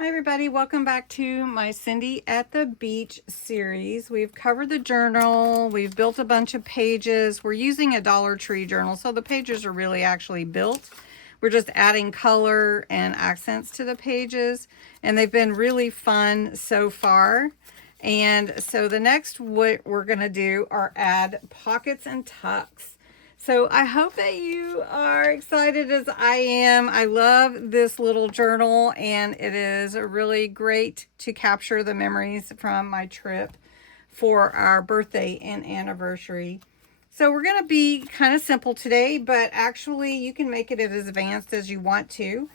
Hi everybody, welcome back to my Cindy at the Beach series. We've covered the journal, we've built a bunch of pages. We're using a Dollar Tree journal, so the pages are really actually built. We're just adding color and accents to the pages, and they've been really fun so far. And so the next what we're gonna do are add pockets and tucks. So I hope that you are excited as I am. I love this little journal, and it is really great to capture the memories from my trip for our birthday and anniversary. So we're going to be kind of simple today, but actually you can make it as advanced as you want to.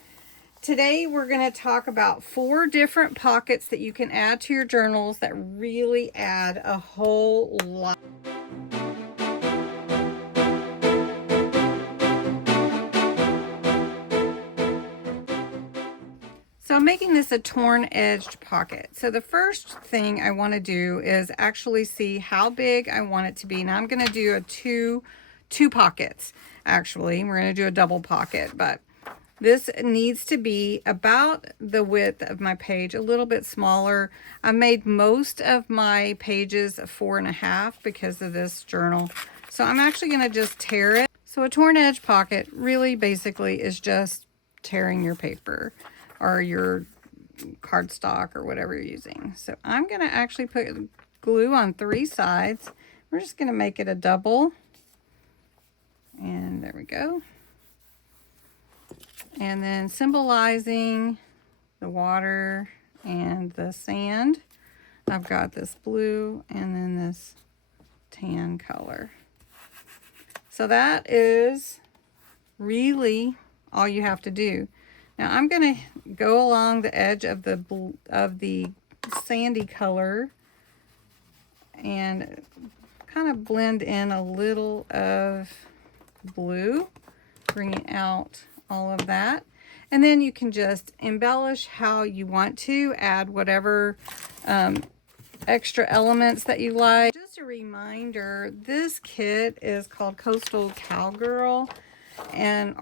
Today we're going to talk about 4 different pockets that you can add to your journals that really add a whole lot. So I'm making this a torn edged pocket. So the first thing I want to do is actually see how big I want it to be. Now I'm going to do a two pockets. Actually, we're going to do a double pocket, but this needs to be about the width of my page, a little bit smaller. I made most of my pages 4.5 because of this journal. So I'm actually going to just tear it. So a torn edge pocket really basically is just tearing your paper or your cardstock or whatever you're using. So I'm going to actually put glue on 3 sides. We're just going to make it a double. And there we go. And then symbolizing the water and the sand, I've got this blue and then this tan color. So that is really all you have to do. Now I'm going to go along the edge of the sandy color and kind of blend in a little of blue, bringing out all of that. And then you can just embellish how you want to, add whatever extra elements that you like. Just a reminder, this kit is called Coastal Cowgirl. And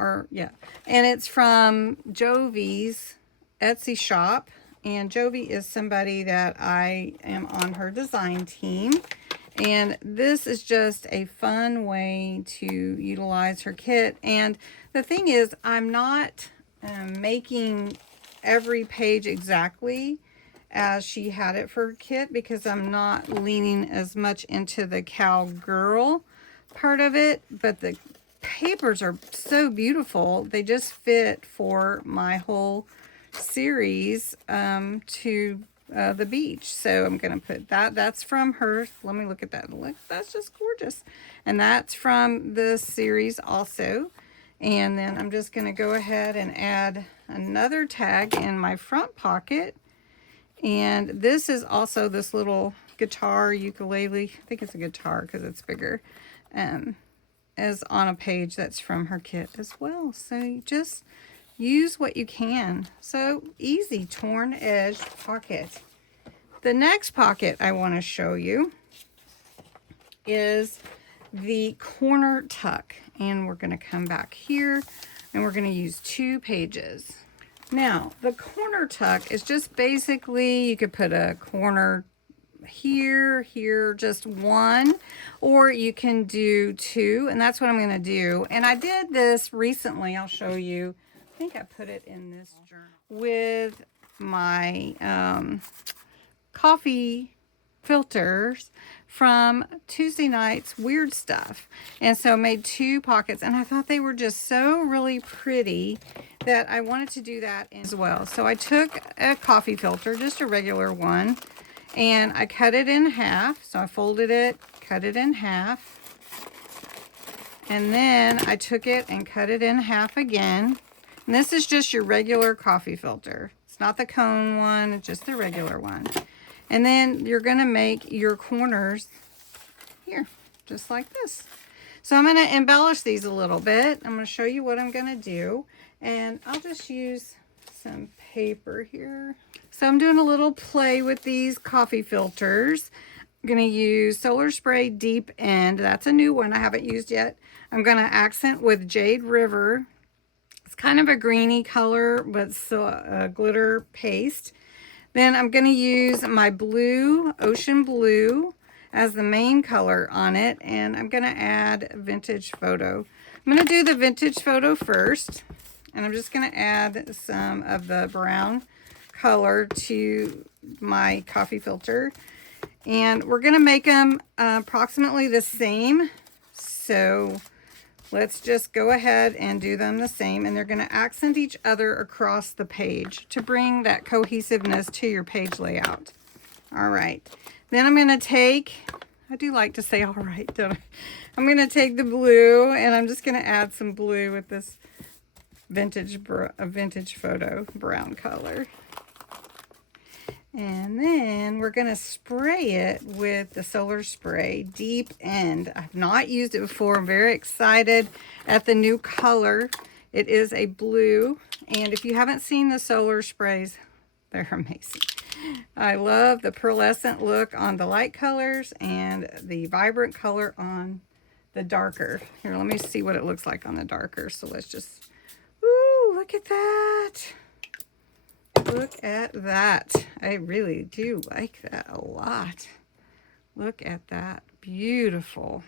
it's from Jovi's Etsy shop, and Jovi is somebody that I am on her design team, and this is just a fun way to utilize her kit. And the thing is, I'm not making every page exactly as she had it for her kit because I'm not leaning as much into the cowgirl part of it, but the papers are so beautiful. They just fit for my whole series to the beach. So I'm going to put that. That's from her. Let me look at that. Look, that's just gorgeous. And that's from this series also. And then I'm just going to go ahead and add another tag in my front pocket. And this is also this little guitar ukulele. I think it's a guitar because it's bigger. Is on a page that's from her kit as well. So you just use what you can. So easy torn edge pocket. The next pocket I want to show you is the corner tuck, and we're going to come back here and we're going to use 2 pages. Now the corner tuck is just basically, you could put a corner here, just 1, or you can do 2, and that's what I'm going to do. And I did this recently. I'll show you. I think I put it in this journal with my coffee filters from Tuesday night's Weird Stuff, and so I made 2 pockets, and I thought they were just so really pretty that I wanted to do that as well. So I took a coffee filter, just a regular one, and I cut it in half. So I folded it, cut it in half, and then I took it and cut it in half again. And this is just your regular coffee filter. It's not the cone one, it's just the regular one. And then you're going to make your corners here, just like this. So I'm going to embellish these a little bit. I'm going to show you what I'm going to do. And I'll just use some paper here. So I'm doing a little play with these coffee filters. I'm going to use Solar Spray Deep End. That's a new one I haven't used yet. I'm going to accent with Jade River. It's kind of a greeny color, but still a glitter paste. Then I'm going to use my blue, ocean blue, as the main color on it, and I'm going to add vintage photo. I'm going to do the vintage photo first, and I'm just going to add some of the brown color to my coffee filter. And we're going to make them approximately the same. So let's just go ahead and do them the same. And they're going to accent each other across the page to bring that cohesiveness to your page layout. All right. Then I'm going to take, I do like to say all right, don't I? I'm going to take the blue and I'm just going to add some blue with this vintage photo brown color. And then we're going to spray it with the solar spray deep end. I've not used it before. I'm very excited at the new color. It is a blue. And if you haven't seen the solar sprays, they're amazing. I love the pearlescent look on the light colors and the vibrant color on the darker. Here, let me see what it looks like on the darker. So let's just, ooh, look at that. Look at that. I really do like that a lot. Look at that. Beautiful.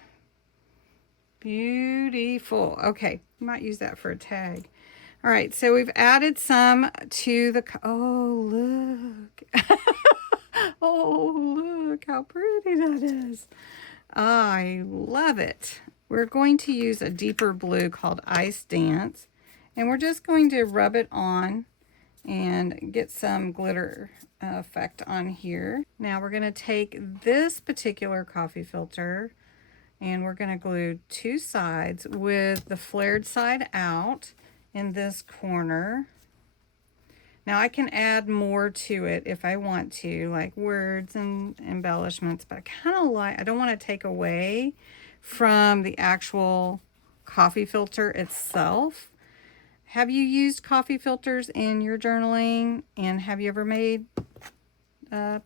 Beautiful. Okay, might use that for a tag. All right, so we've added some to the, oh, look. Oh, look how pretty that is. I love it. We're going to use a deeper blue called Ice Dance, and we're just going to rub it on and get some glitter effect on here. Now we're going to take this particular coffee filter and we're going to glue two sides with the flared side out in this corner. Now I can add more to it if I want to, like words and embellishments, but I kind of like, I don't want to take away from the actual coffee filter itself. Have you used coffee filters in your journaling? And have you ever made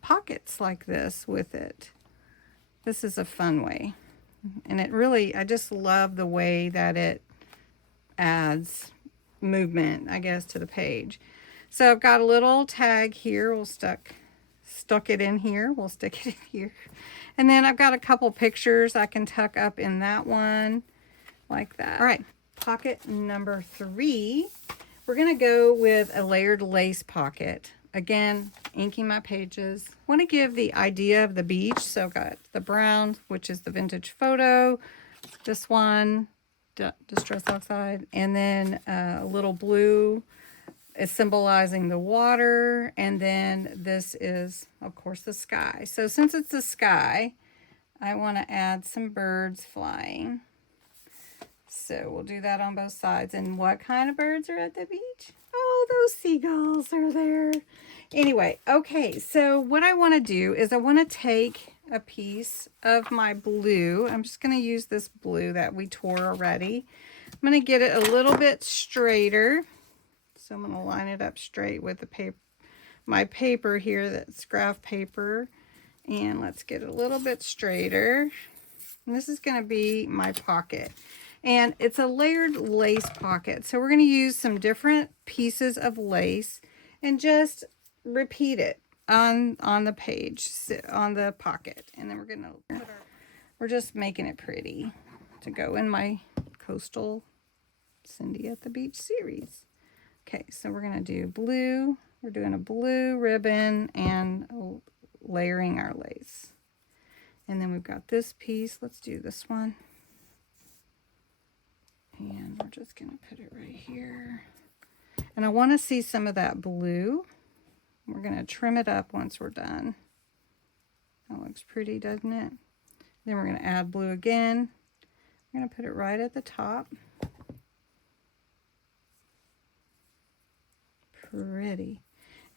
pockets like this with it? This is a fun way. And it really, I just love the way that it adds movement, I guess, to the page. So I've got a little tag here. We'll stuck it in here. We'll stick it in here. And then I've got a couple pictures I can tuck up in that one like that. All right. Pocket number 3, we're going to go with a layered lace pocket. Again, inking my pages. Want to give the idea of the beach. So I've got the brown, which is the vintage photo. This one, Distress Oxide. And then a little blue is symbolizing the water. And then this is, of course, the sky. So since it's the sky, I want to add some birds flying. So we'll do that on both sides. And what kind of birds are at the beach? Oh, those seagulls are there. Anyway, okay, so what I want to do is I want to take a piece of my blue. I'm just going to use this blue that we tore already. I'm going to get it a little bit straighter. So I'm going to line it up straight with the paper, my paper here, that's graph paper. And let's get it a little bit straighter. And this is going to be my pocket. And it's a layered lace pocket. So we're going to use some different pieces of lace and just repeat it on the page, on the pocket. And then we're going to, we're just making it pretty to go in my Coastal Cindy at the Beach series. Okay, so we're going to do blue. We're doing a blue ribbon and layering our lace. And then we've got this piece. Let's do this one. And we're just going to put it right here. And I want to see some of that blue. We're going to trim it up once we're done. That looks pretty, doesn't it? Then we're going to add blue again. I'm going to put it right at the top. Pretty.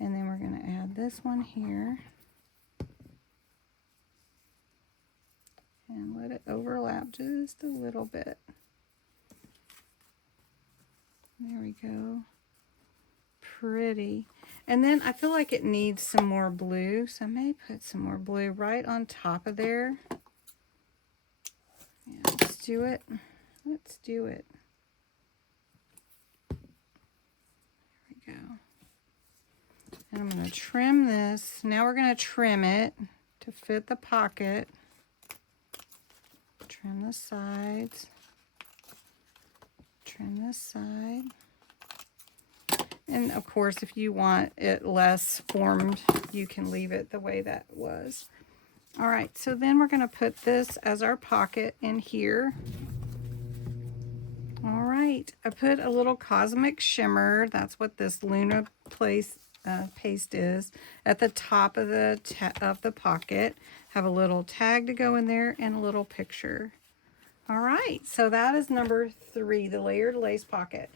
And then we're going to add this one here. And let it overlap just a little bit. There we go. Pretty. And then I feel like it needs some more blue, so I may put some more blue right on top of there. Yeah, let's do it. Let's do it. And I'm going to trim this. Now we're going to trim it to fit the pocket. Trim the sides. Trim this side. And of course, if you want it less formed, you can leave it the way that was. All right, so then we're going to put this as our pocket in here. All right, I put a little cosmic shimmer. That's what this Luna paste is at the top of the pocket. Have a little tag to go in there and a little picture. All right, so that is number 3, the layered lace pocket.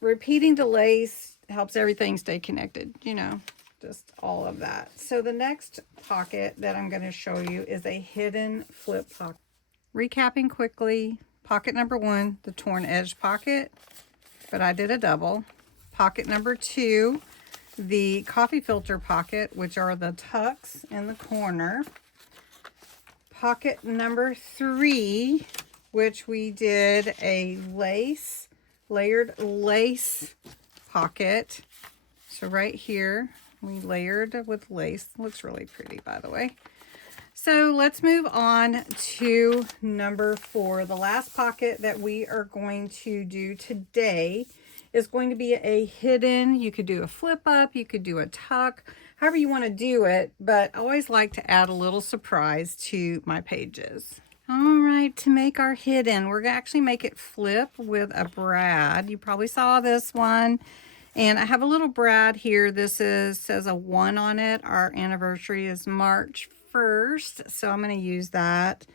Repeating the lace helps everything stay connected, you know, just all of that. So the next pocket that I'm going to show you is a hidden flip pocket. Recapping quickly, pocket number 1, the torn edge pocket, but I did a double. Pocket number 2, the coffee filter pocket, which are the tucks in the corner. Pocket number 3, which we did a layered lace pocket. So right here, we layered with lace. Looks really pretty, by the way. So let's move on to number 4. The last pocket that we are going to do today is going to be a hidden. You could do a flip up, you could do a tuck, however you want to do it, but I always like to add a little surprise to my pages. All right, to make our hidden, we're going to actually make it flip with a brad. You probably saw this one. And I have a little brad here. This says a 1 on it. Our anniversary is March 1st, so I'm going to use that.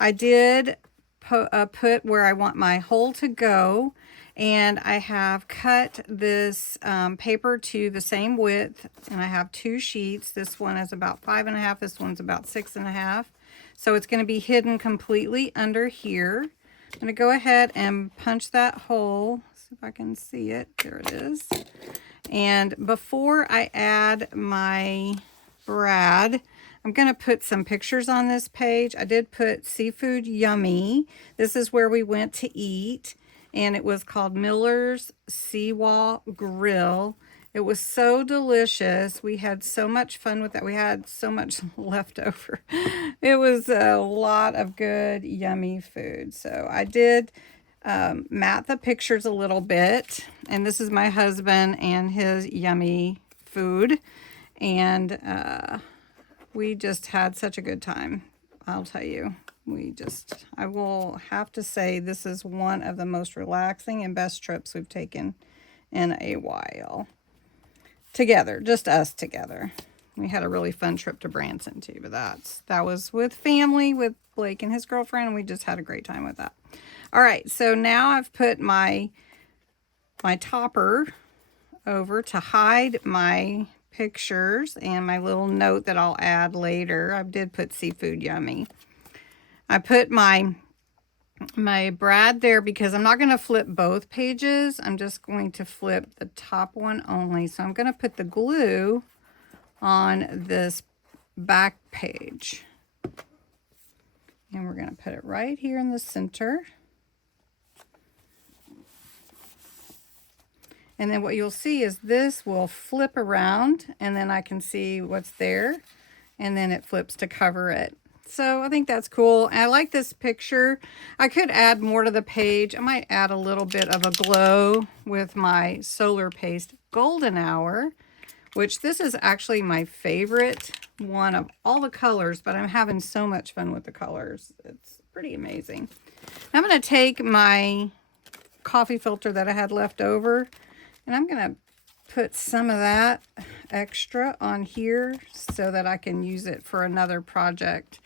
I did put where I want my hole to go, and I have cut this paper to the same width, and I have 2 sheets. This one is about 5.5. This one's about 6.5. So it's going to be hidden completely under here. I'm going to go ahead and punch that hole. See if I can see it. There it is. And before I add my brad, I'm going to put some pictures on this page. I did put Seafood Yummy. This is where we went to eat, and it was called Miller's Seawall Grill. It was so delicious. We had so much fun with that. We had so much left over. It was a lot of good, yummy food. So I did mat the pictures a little bit. And this is my husband and his yummy food. And we just had such a good time. I'll tell you. I will have to say this is one of the most relaxing and best trips we've taken in a while. Together, just us together. We had a really fun trip to Branson too, but that was with family, with Blake and his girlfriend, and we just had a great time with that. All right, so now I've put my topper over to hide my pictures and my little note that I'll add later. I did put Seafood Yummy. I put my brad there because I'm not going to flip both pages. I'm just going to flip the top one only. So I'm going to put the glue on this back page. And we're going to put it right here in the center. And then what you'll see is this will flip around, and then I can see what's there, and then it flips to cover it. So I think that's cool. I like this picture. I could add more to the page. I might add a little bit of a glow with my Solar Paste Golden Hour, which this is actually my favorite one of all the colors, but I'm having so much fun with the colors. It's pretty amazing. I'm going to take my coffee filter that I had left over, and I'm going to put some of that extra on here so that I can use it for another project.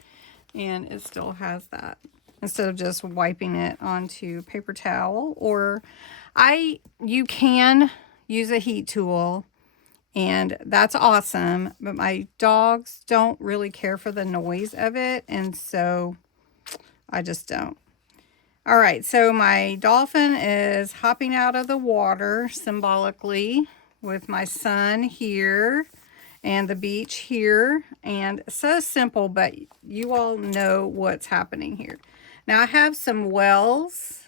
And it still has that, instead of just wiping it onto paper towel. Or you can use a heat tool, and that's awesome, but my dogs don't really care for the noise of it, and so I just don't. All right, so my dolphin is hopping out of the water symbolically with my sun here and the beach here. And so simple, but you all know what's happening here. Now I have some Wells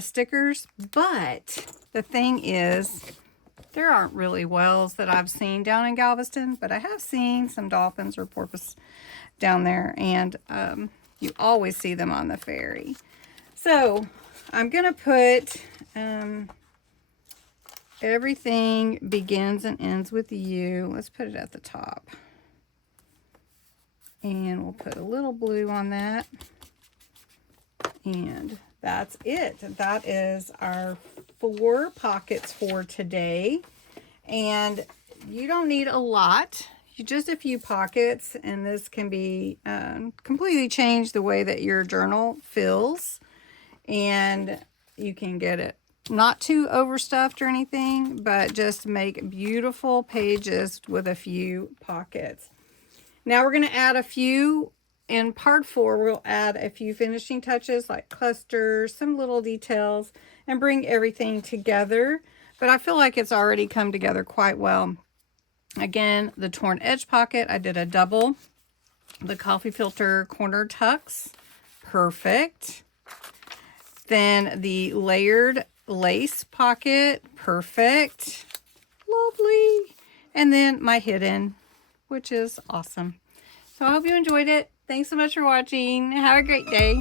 stickers, but the thing is, There aren't really whales that I've seen down in Galveston, but I have seen some dolphins or porpoise down there, and you always see them on the ferry. So I'm going to put everything begins and ends with you. Let's put it at the top. And we'll put a little blue on that. And that's it. That is our 4 pockets for today. And you don't need a lot. Just a few pockets, and this can be completely change the way that your journal feels. And you can get it not too overstuffed or anything, but just make beautiful pages with a few pockets. Now we're going to add a few. In part 4, we'll add a few finishing touches like clusters, some little details, and bring everything together. But I feel like it's already come together quite well. Again, the torn edge pocket, I did a double. The coffee filter corner tucks, perfect. Then the layered lace pocket, perfect. Lovely. And then my hidden, which is awesome. So I hope you enjoyed it. Thanks so much for watching. Have a great day.